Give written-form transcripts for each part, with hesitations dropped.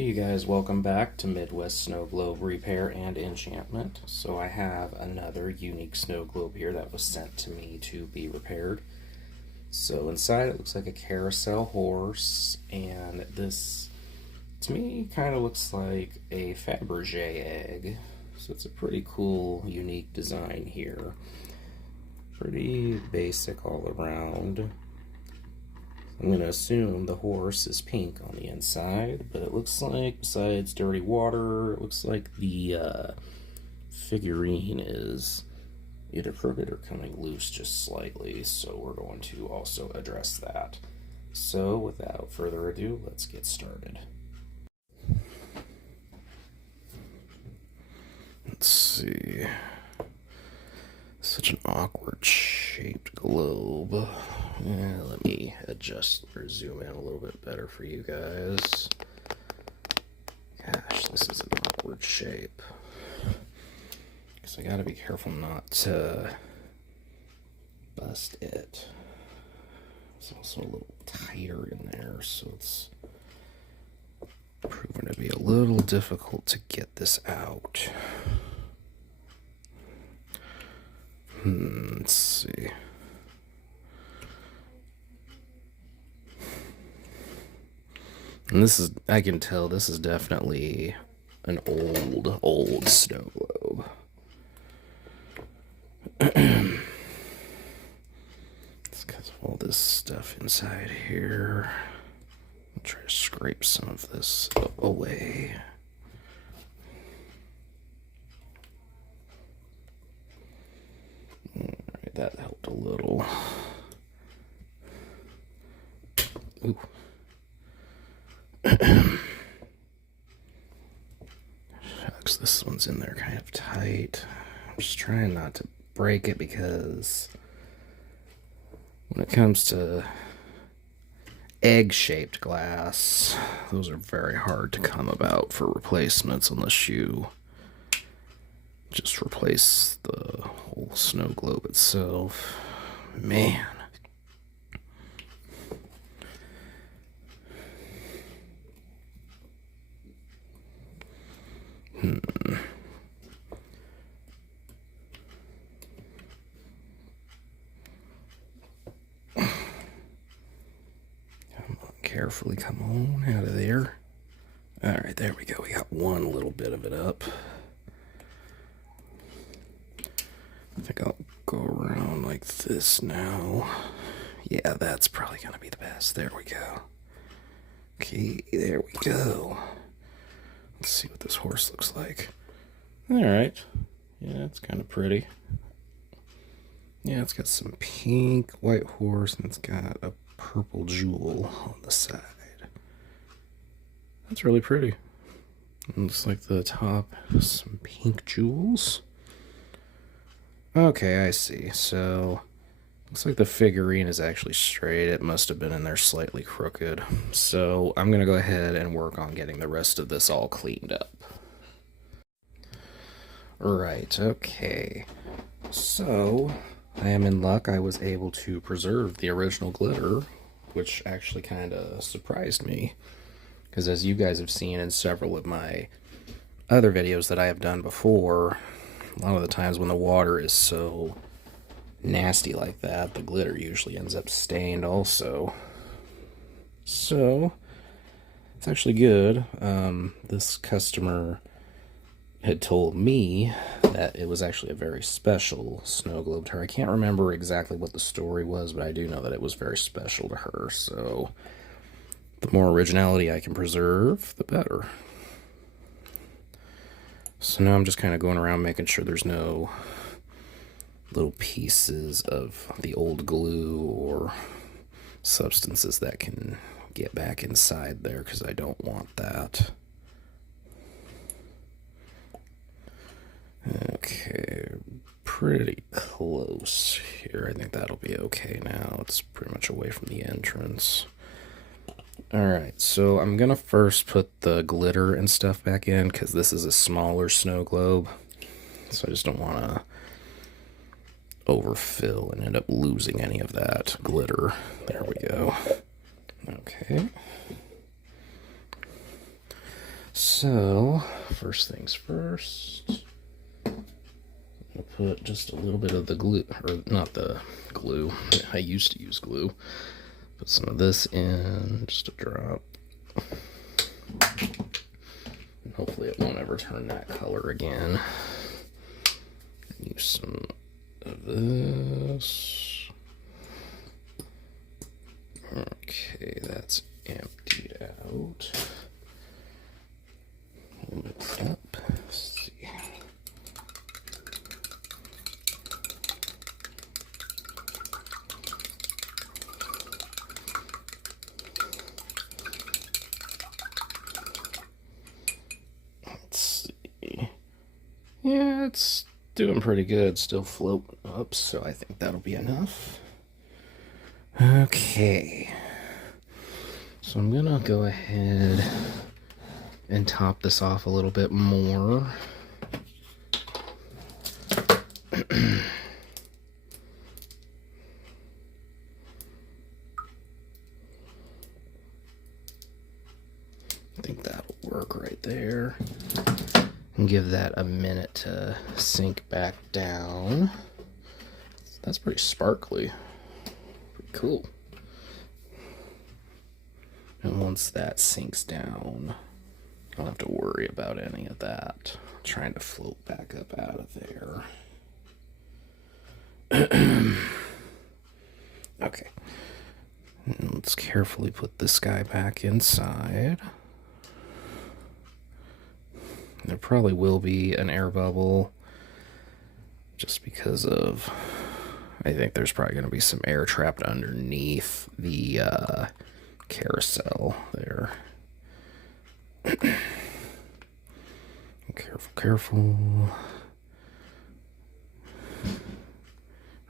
Hey you guys, welcome back to Midwest Snowglobe Repair and Enchantment. So I have another unique snow globe here that was sent to me to be repaired. So inside it looks like a carousel horse, and this to me kind of looks like a Faberge egg. So it's a pretty cool, unique design here. Pretty basic all around. I'm going to assume the horse is pink on the inside, but it looks like, besides dirty water, it looks like the figurine is either crooked or coming loose just slightly, so we're going to also address that. So without further ado, let's get started. Let's see. Such an awkward shaped globe. Yeah, let me adjust or zoom in a little bit better for you guys. Gosh, this is an awkward shape. Guess I gotta be careful not to bust it. It's also a little tighter in there, so it's proven to be a little difficult to get this out. Let's see. And this is, I can tell this is definitely an old snow globe. It's because of all this stuff inside here. I'll try to scrape some of this away. Alright, that helped a little. Ooh. Shucks, this one's in there kind of tight. I'm just trying not to break it because when it comes to egg-shaped glass, those are very hard to come about for replacements unless you just replace the whole snow globe itself. Man. Come on, carefully come on out of there. Alright, there we go. We got one little bit of it up. I think I'll go around like this now. Yeah, that's probably going to be the best. There we go. Okay, there we go. Let's see what this horse looks like. Alright. Yeah, it's kind of pretty. Yeah, it's got some pink, white horse, and it's got a purple jewel on the side. That's really pretty. It looks like the top has some pink jewels. Okay, I see. So, looks like the figurine is actually straight. It must have been in there slightly crooked. So, I'm going to go ahead and work on getting the rest of this all cleaned up. Right, okay. So, I am in luck. I was able to preserve the original glitter, which actually kind of surprised me. Because as you guys have seen in several of my other videos that I have done before, a lot of the times when the water is so nasty like that, the glitter usually ends up stained also. So, it's actually good. This customer had told me that it was actually a very special snow globe to her. I can't remember exactly what the story was, but I do know that it was very special to her. So, the more originality I can preserve, the better. So now I'm just kind of going around making sure there's no little pieces of the old glue or substances that can get back inside there, because I don't want that. Okay, pretty close here. I think that'll be okay now. It's pretty much away from the entrance. Alright, so I'm gonna first put the glitter and stuff back in, because this is a smaller snow globe. So I just don't want to overfill and end up losing any of that glitter. There we go. Okay. So, first things first, I'll put just a little bit of the glue, or not the glue, I used to use glue. Put some of this in, just a drop. And hopefully it won't ever turn that color again. Use some of this. Okay, that's emptied out. Mix it up. Let's see. Let's see. Yeah, it's doing pretty good. Still floating up, so I think that'll be enough. Okay. So I'm gonna go ahead and top this off a little bit more. I think that'll work right there. And give that a minute to sink back down. That's pretty sparkly. Pretty cool. And once that sinks down, I don't have to worry about any of that trying to float back up out of there. Okay. And let's carefully put this guy back inside. There probably will be an air bubble just because of, I think there's probably going to be some air trapped underneath the carousel there. Careful, careful.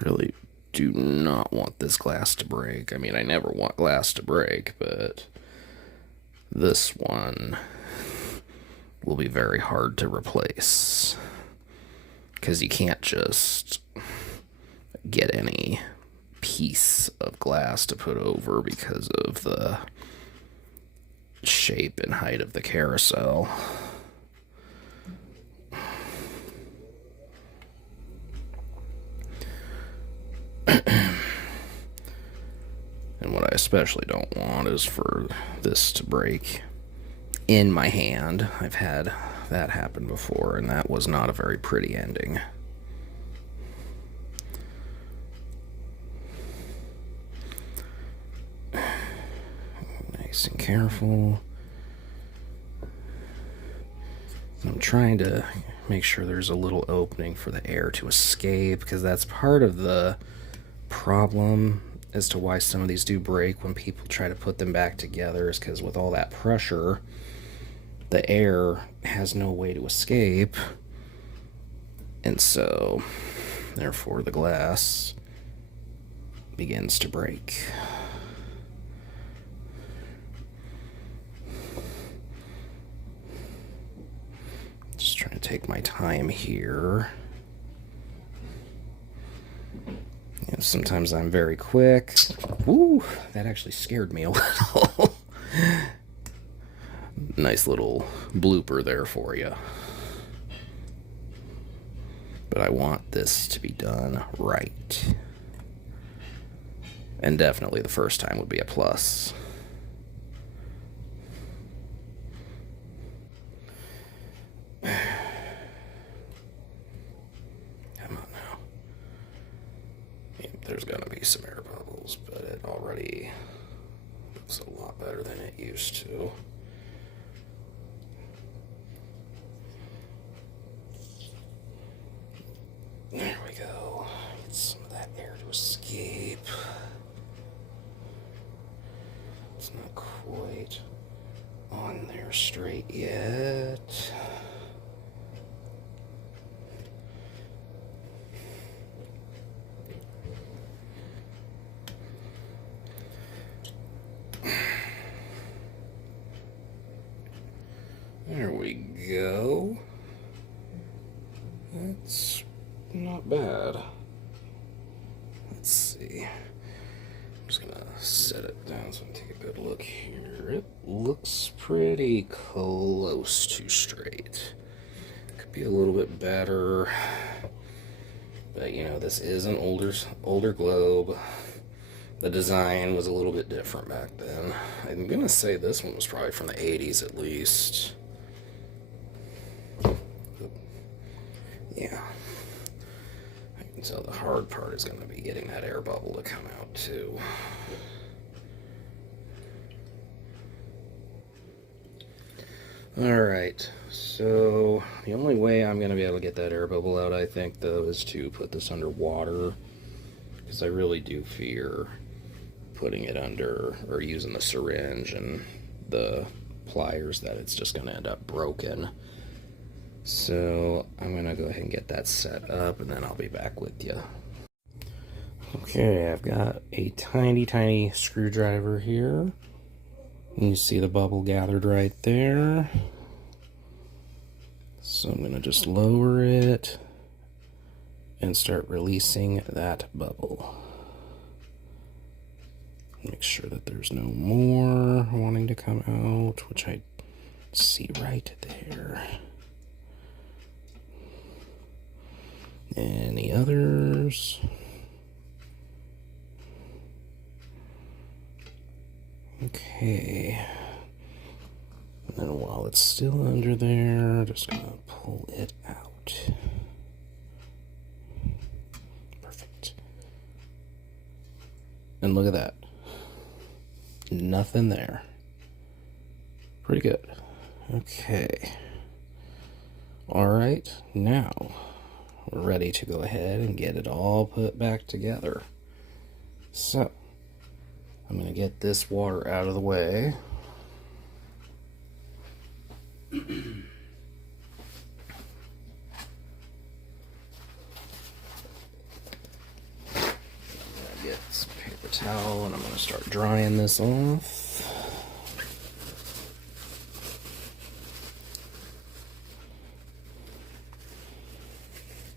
Really do not want this glass to break. I mean, I never want glass to break, but this one will be very hard to replace because you can't just get any piece of glass to put over because of the shape and height of the carousel. And what I especially don't want is for this to break in my hand. I've had that happen before, and that was not a very pretty ending. Nice and careful. I'm trying to make sure there's a little opening for the air to escape, because that's part of the problem as to why some of these do break when people try to put them back together, is because with all that pressure, the air has no way to escape, and so therefore the glass begins to break. Just trying to take my time here. And sometimes I'm very quick. Woo, that actually scared me a little. Nice little blooper there for you. But I want this to be done right. And definitely the first time would be a plus. Come on now. There's gonna be some air bubbles, but it already looks a lot better than it used to. There we go. Get some of that air to escape. It's not quite on there straight yet. There we go. That's not bad. Let's see. I'm just gonna set it down so I can take a good look here. It looks pretty close to straight. Could be a little bit better, but you know, this is an older globe. The design was a little bit different back then. I'm gonna say this one was probably from the 80s at least. Yeah. I can tell the hard part is gonna be getting that air bubble to come out too. Alright, so the only way I'm going to be able to get that air bubble out, I think, though, is to put this under water. Because I really do fear putting it under, or using the syringe and the pliers, that it's just going to end up broken. So I'm going to go ahead and get that set up, and then I'll be back with you. Okay, I've got a tiny screwdriver here. You see the bubble gathered right there. So I'm going to just lower it and start releasing that bubble. Make sure that there's no more wanting to come out, which I see right there. Any others? Okay, and then while it's still under there, just gonna pull it out. Perfect. And look at that. Nothing there. Pretty good. Okay. Alright, now we're ready to go ahead and get it all put back together. So, I'm going to get this water out of the way. Get some paper towel and I'm going to start drying this off.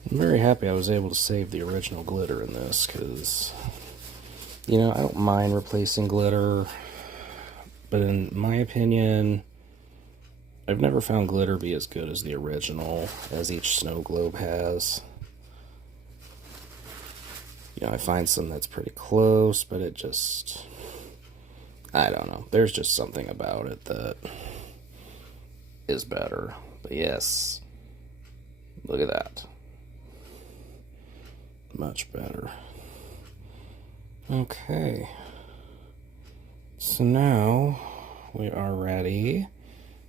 I'm very happy I was able to save the original glitter in this, because you know, I don't mind replacing glitter, but in my opinion, I've never found glitter be as good as the original, as each Snowglobe has. You know, I find some that's pretty close, but it just, I don't know. There's just something about it that is better. But yes, look at that. Much better. Okay, so now we are ready.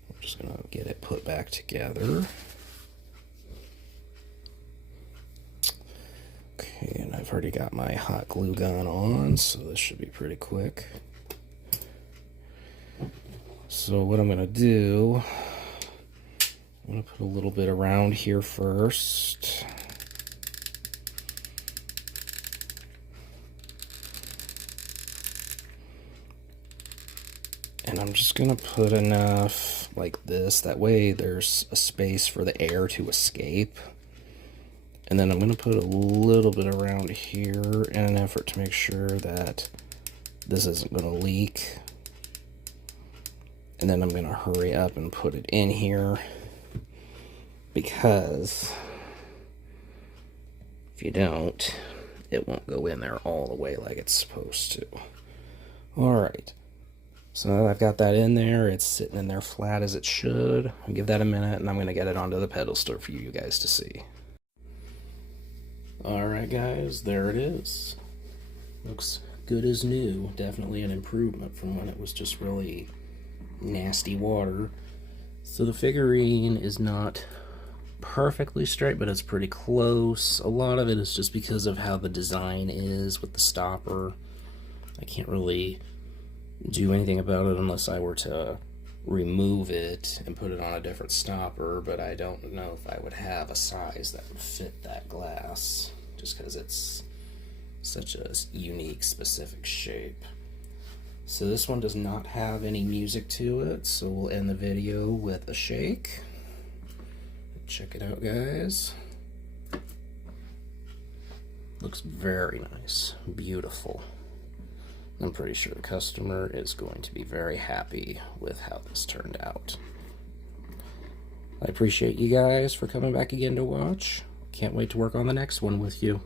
We're just going to get it put back together. Okay, and I've already got my hot glue gun on, so this should be pretty quick. So what I'm going to do, I'm going to put a little bit around here first. And I'm just going to put enough like this. That way there's a space for the air to escape. And then I'm going to put a little bit around here in an effort to make sure that this isn't going to leak. And then I'm going to hurry up and put it in here, because if you don't, it won't go in there all the way like it's supposed to. Alright. So I've got that in there. It's sitting in there flat as it should. I'll give that a minute, and I'm going to get it onto the pedestal for you guys to see. Alright guys, there it is. Looks good as new. Definitely an improvement from when it was just really nasty water. So the figurine is not perfectly straight, but it's pretty close. A lot of it is just because of how the design is with the stopper. I can't really do anything about it unless I were to remove it and put it on a different stopper, but I don't know if I would have a size that would fit that glass, just because it's such a unique, specific shape. So this one does not have any music to it, so we'll end the video with a shake. Check it out, guys. Looks very nice. Beautiful. I'm pretty sure the customer is going to be very happy with how this turned out. I appreciate you guys for coming back again to watch. Can't wait to work on the next one with you.